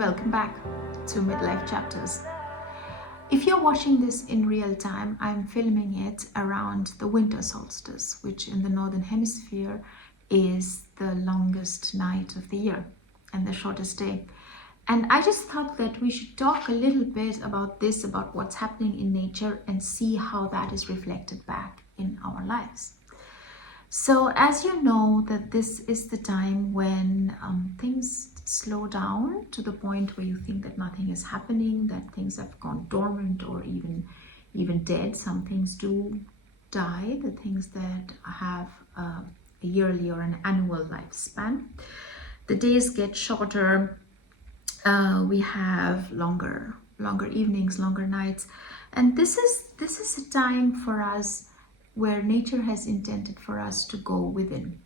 welcome back to Midlife Chapters. If you're watching this in real time, I'm filming it around the winter solstice, which in the Northern Hemisphere is the longest night of the year and the shortest day. And I just thought that we should talk a little bit about this, about what's happening in nature and see how that is reflected back in our lives. So as you know, that this is the time when things slow down to the point where you think that nothing is happening, that things have gone dormant or even dead. Some things do die, the things that have a yearly or an annual lifespan. The days get shorter, we have longer evenings, longer nights, and this is a time for us where nature has intended for us to go within.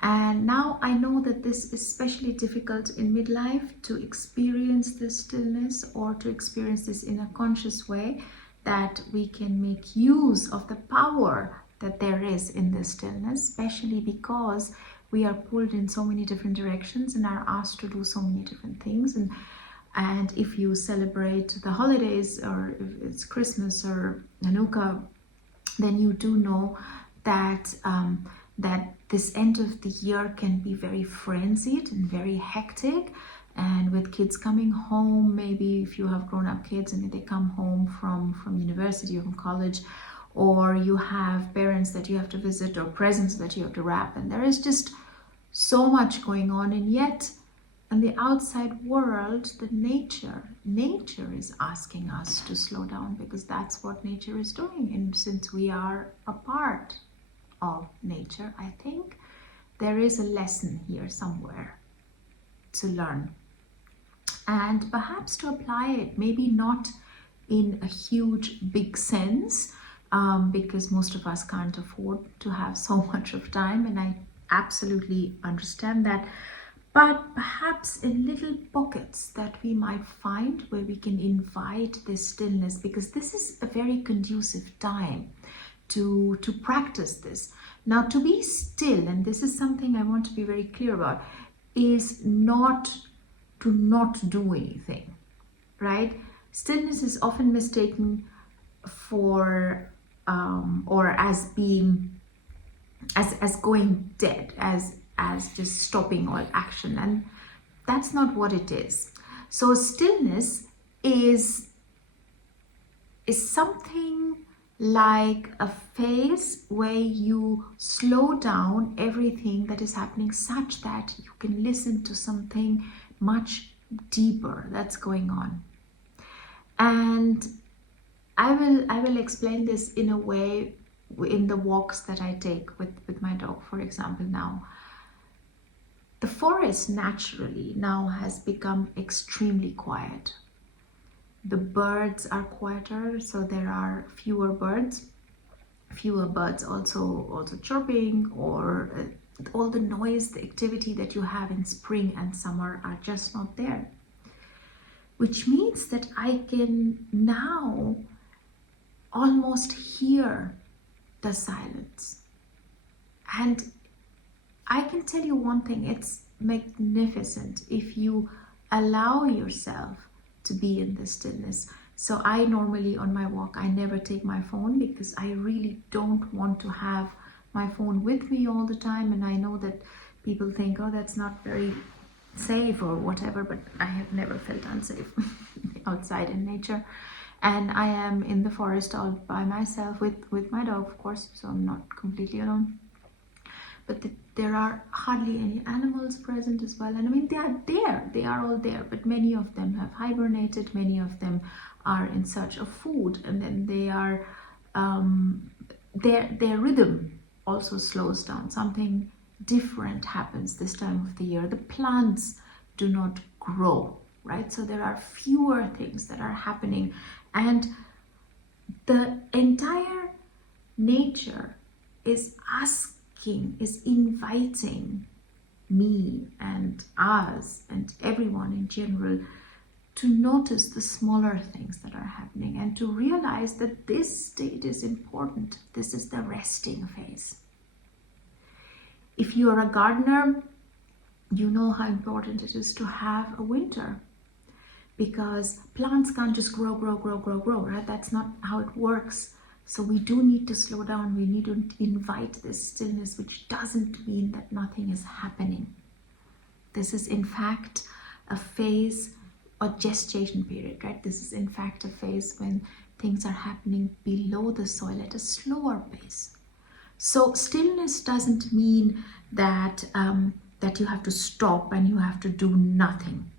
And now I know that this is especially difficult in midlife, to experience this stillness or to experience this in a conscious way, that we can make use of the power that there is in this stillness, especially because we are pulled in so many different directions and are asked to do so many different things. And if you celebrate the holidays, or if it's Christmas or Hanukkah, then you do know that that this end of the year can be very frenzied and very hectic, and with kids coming home, maybe if you have grown-up kids and they come home from university or from college, or you have parents that you have to visit or presents that you have to wrap, and there is just so much going on. And yet in the outside world, the nature is asking us to slow down, because that's what nature is doing. And since we are a part of nature, I think there is a lesson here somewhere to learn, and perhaps to apply it, maybe not in a huge big sense, because most of us can't afford to have so much of time, and I absolutely understand that. But perhaps in little pockets that we might find where we can invite this stillness, because this is a very conducive time to practice this. Now, to be still, and this is something I want to be very clear about, is not to not do anything, right? Stillness is often mistaken for or as being as going dead, as just stopping all action, and that's not what it is. So stillness is something like a phase where you slow down everything that is happening, such that you can listen to something much deeper that's going on. And I will explain this in a way in the walks that I take with my dog, for example. Now, the forest naturally now has become extremely quiet. The birds are quieter, so there are fewer birds also chirping, or all the noise, the activity that you have in spring and summer are just not there. Which means that I can now almost hear the silence. And I can tell you one thing, it's magnificent if you allow yourself to be in the stillness. So I normally, on my walk, I never take my phone, because I really don't want to have my phone with me all the time. And I know that people think, oh, that's not very safe or whatever, but I have never felt unsafe outside in nature. And I am in the forest all by myself with my dog, of course, so I'm not completely alone. But there are hardly any animals present as well. And I mean, they are there, they are all there, but many of them have hibernated, many of them are in search of food, and then they are, their rhythm also slows down. Something different happens this time of the year. The plants do not grow, right? So there are fewer things that are happening, and the entire nature is inviting me and us and everyone in general to notice the smaller things that are happening, and to realize that this state is important. This is the resting phase. If you are a gardener, you know how important it is to have a winter. because plants can't just grow, right? That's not how it works. So we do need to slow down. We need to invite this stillness, which doesn't mean that nothing is happening. This is in fact a phase or gestation period, right? This is in fact a phase when things are happening below the soil at a slower pace. So stillness doesn't mean that that you have to stop and you have to do nothing,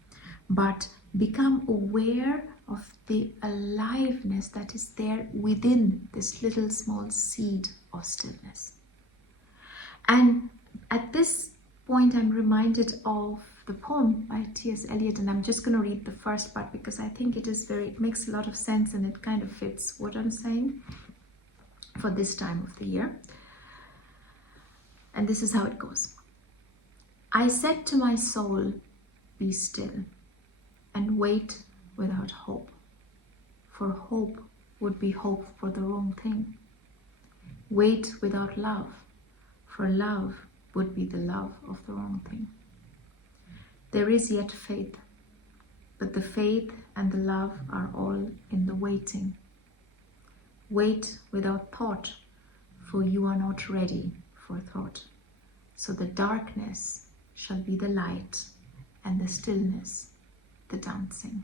but become aware of the aliveness that is there within this little small seed of stillness. And at this point, I'm reminded of the poem by T.S. Eliot, and I'm just going to read the first part because I think it makes a lot of sense and it kind of fits what I'm saying for this time of the year. And this is how it goes. I said to my soul, be still and wait without hope, for hope would be hope for the wrong thing. Wait without love, for love would be the love of the wrong thing. There is yet faith, but the faith and the love are all in the waiting. Wait without thought, for you are not ready for thought. So the darkness shall be the light, and the stillness the dancing.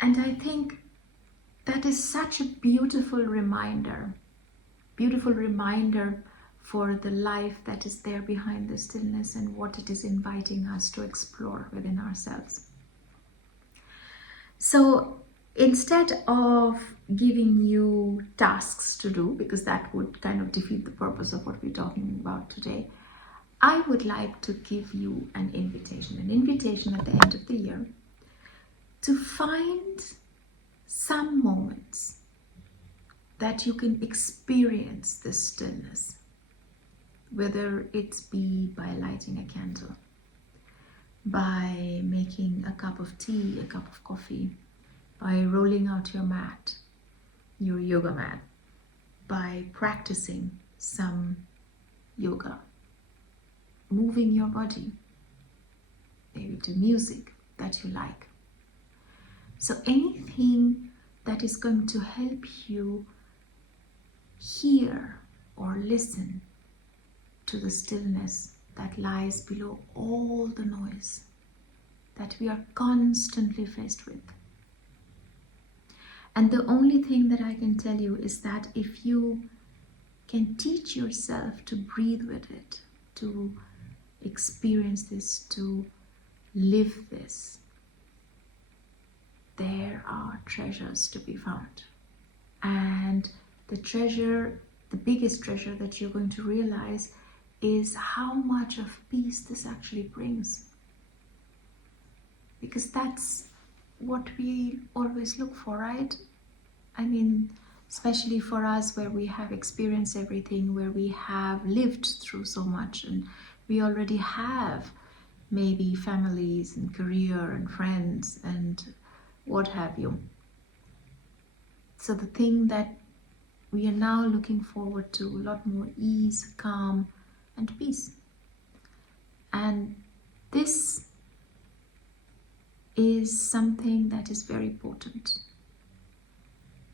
And I think that is such a beautiful reminder for the life that is there behind the stillness and what it is inviting us to explore within ourselves. So instead of giving you tasks to do, because that would kind of defeat the purpose of what we're talking about today, I would like to give you an invitation at the end of the year to find some moments that you can experience this stillness, whether it be by lighting a candle, by making a cup of tea, a cup of coffee, by rolling out your mat, your yoga mat, by practicing some yoga, moving your body, maybe to music that you like. So anything that is going to help you hear or listen to the stillness that lies below all the noise that we are constantly faced with. And the only thing that I can tell you is that if you can teach yourself to breathe with it, to experience this, to live this, there are treasures to be found. And the biggest treasure that you're going to realize is how much of peace this actually brings. Because that's what we always look for, right? I mean, especially for us where we have experienced everything, where we have lived through so much, and we already have maybe families and career and friends and what have you. So the thing that we are now looking forward to, a lot more ease, calm, and peace. And this is something that is very potent.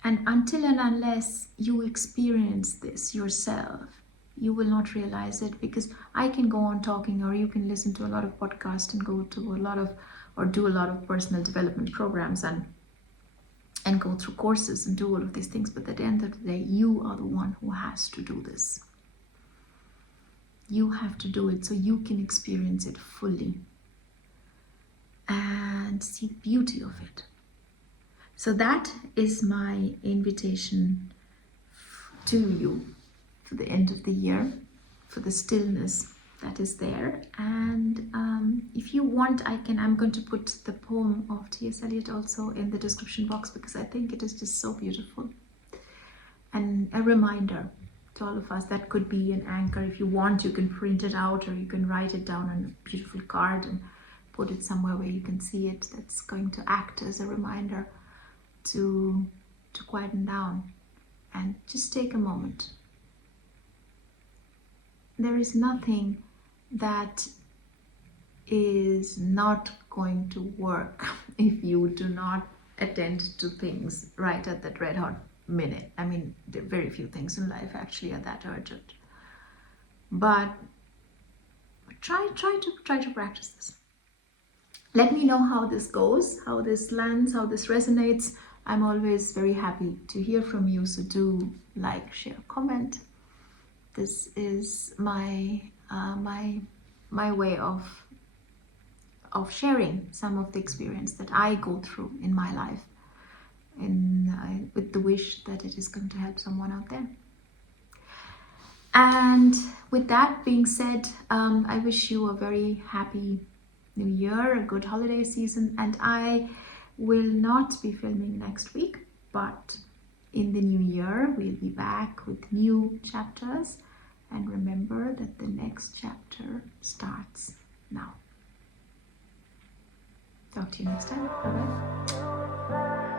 And until and unless you experience this yourself, you will not realize it, because I can go on talking, or you can listen to a lot of podcasts and go to do a lot of personal development programs and go through courses and do all of these things. But at the end of the day, you are the one who has to do this. You have to do it so you can experience it fully and see the beauty of it. So that is my invitation to you for the end of the year, for the stillness that is there. And if you want, I'm going to put the poem of T.S. Eliot also in the description box, because I think it is just so beautiful. And a reminder to all of us, that could be an anchor. If you want, you can print it out, or you can write it down on a beautiful card and put it somewhere where you can see it. That's going to act as a reminder to quieten down and just take a moment. There is nothing that is not going to work if you do not attend to things right at that red hot minute. I mean, there are very few things in life actually are that urgent. But try to practice this. Let me know how this goes, how this lands, how this resonates. I'm always very happy to hear from you, so do like, share, comment. This is my my way of sharing some of the experience that I go through in my life, with the wish that it is going to help someone out there. And with that being said, I wish you a very happy New Year, a good holiday season, and I will not be filming next week, but in the new year we'll be back with new chapters. And remember that the next chapter starts now. Talk to you next time. Bye bye.